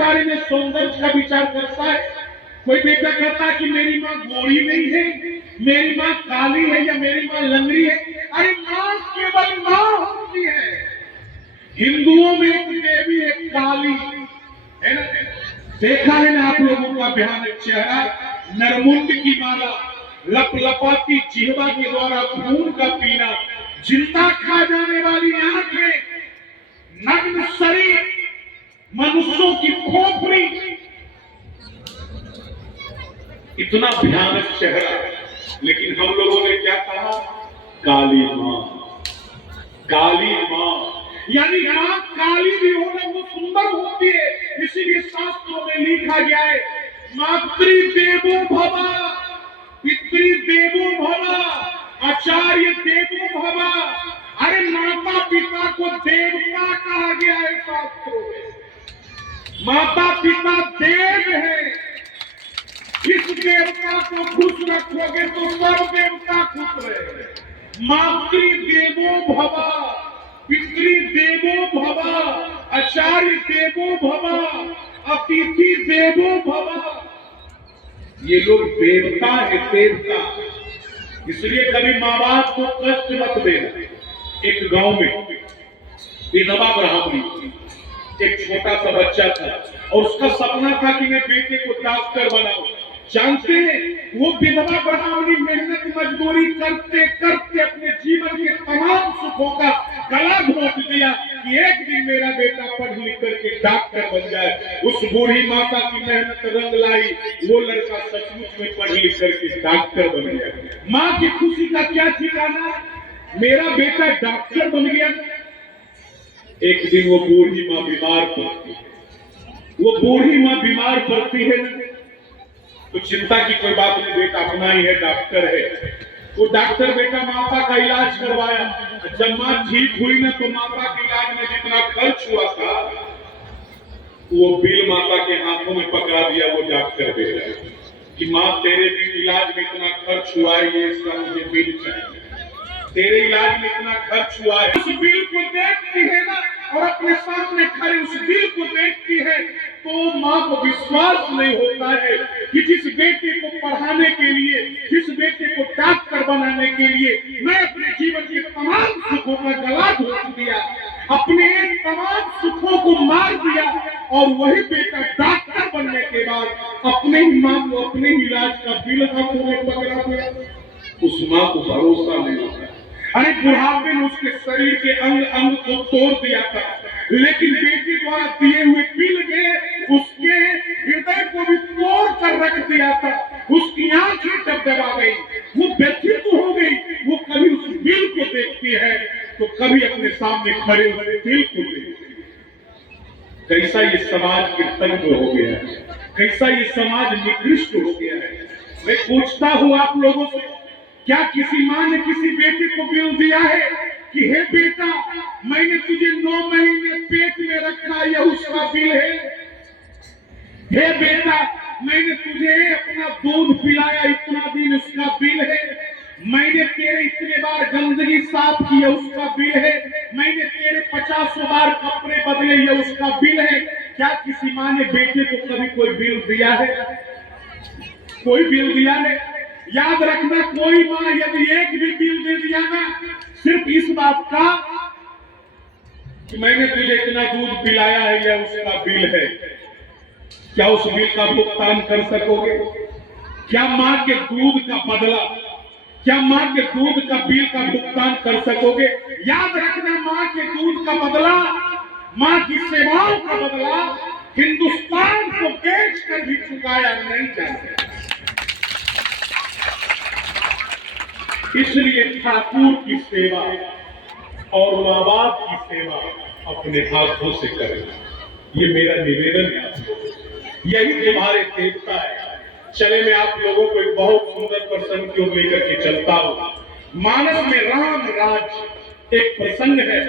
बारे में सौंदर्य का विचार करता है। कोई बेटा कहता है कि मेरी माँ गोरी नहीं है, मेरी माँ काली है या मेरी माँ लंगड़ी है। अरे माँ केवल माँ होती है। हिंदुओं में एक देवी है काली, है ना? देखा है ना आप लोगों का भयानक चेहरा, नरमुंड की माला, लपलपाती जिह्वा के द्वारा खून का पीना, जिंदा खा जाने वाली आंखें, नग्न शरीर, मनुष्यों की खोपड़ी, इतना भयानक चेहरा। लेकिन हम लोगों ने क्या कहा? काली माँ, काली माँ। यानी माँ काली भी होना वो सुंदर होती है। इसीलिए शास्त्रों में लिखा गया है, मातृदेवो भव, पितृदेवो भव, आचार्य देवो भव। अरे माता पिता को देवता कहा गया है शास्त्रों में। माता पिता देव है। इस देवता को खुश रखोगे तो सब देवता खुश रहे। मातृदेवो भव, पितृदेवो भव, आचार्य देवो भव, अतिथि देवो भव। ये लोग देवता है, देवता। इसलिए कभी माँ बाप को कष्ट मत देना। एक गांव में विधवा ब्राह्मणी थी, एक छोटा सा बच्चा था और उसका सपना था कि मैं बेटे को डॉक्टर बनाऊं। जानते हैं, वो विधवा ब्राह्मणी मेहनत मजदूरी करते करते अपने जीवन के तमाम सुखों का गला घोंट दिया कि एक दिन मेरा बेटा पढ़ लिख करके डॉक्टर बन जाए। उस बूढ़ी माता की मेहनत रंग लाई, वो लड़का सचमुच में पढ़ लिख करके डॉक्टर बन गया। माँ की खुशी का क्या ठिकाना, मेरा बेटा डॉक्टर बन गया। एक दिन वो बूढ़ी माँ बीमार पड़ती है। वो बूढ़ी माँ बीमार पड़ती है तो चिंता की कोई बात नहीं, बेटा अपना ही है, डॉक्टर है। वो डॉक्टर बेटा माता का इलाज करवाया। जब माँ ठीक हुई ना तो माता के इलाज में जितना खर्च हुआ था वो बिल माता के हाथों में पकड़ा दिया। वो डॉक्टर दे रहा है कि माँ तेरे भी इलाज में इतना खर्च हुआ है, ये इसका मुझे बिल चाहिए। तेरे इलाज में इतना खर्च हुआ है। उस बिल को देखती है ना और अपने सामने खड़े उस बिल को देखती है तो माँ को विश्वास नहीं होता है कि जिस बेटे को पढ़ाने के लिए, जिस बेटे को डॉक्टर बनाने के लिए मैं अपने जीवन के तमाम सुखों का गला घोंट दिया, अपने तमाम सुखों को मार दिया और वही बेटा डॉक्टर बनने के बाद अपने ही माँ को अपने ही इलाज का बिल हाथों में पकड़ा दिया। उस माँ को भरोसा नहीं होता। अरे बुढ़ापे में उसके शरीर के अंग अंग को तोड़ दिया था, लेकिन बेटी द्वारा दिए हुए बिल ने उसके हृदय को भी तोड़ कर रख दिया था। उसकी आंखें दबदबा गई, वो व्यथित हो गई। वो कभी उस बिल को देखती है तो कभी अपने सामने खड़े हुए बिल को देखती है। कैसा ये समाज कृतज्ञ हो गया है, कैसा ये समाज निकृष्ट हो गया है। मैं पूछता हूँ आप लोगों से, क्या किसी माँ ने किसी बेटे को बिल दिया है कि हे बेटा मैंने तुझे 9 महीने पेट में रखा, यह उसका बिल है? हे बेटा मैंने तुझे अपना दूध पिलाया, इतना दिन, उसका बिल है? मैंने तेरे इतने बार गंदगी साफ की, उसका बिल है? मैंने तेरे 50 बार कपड़े बदले, यह उसका बिल है? क्या किसी माँ ने बेटे को कभी कोई बिल दिया है? कोई बिल दिया है? याद रखना, कोई माँ यदि एक भी बिल दे दिया ना, सिर्फ इस बात का कि मैंने तुझे इतना दूध पिलाया है, यह उसका बिल है, क्या उस बिल का भुगतान कर सकोगे? क्या माँ के दूध का बदला, क्या माँ के दूध का बिल का भुगतान कर सकोगे? याद रखना, माँ के दूध का बदला, माँ की सेवाओं का बदला हिंदुस्तान को बेच कर भी चुकाया नहीं जा सकता। इसलिए ठाकुर की सेवा और माँ बाप की सेवा अपने हाथों से करें, ये मेरा निवेदन है। यही तुम्हारे देवता है। चले मैं आप लोगों को एक बहुत सुंदर प्रसंग की ओर लेकर के चलता हूँ। मानस में राम राज एक प्रसंग है।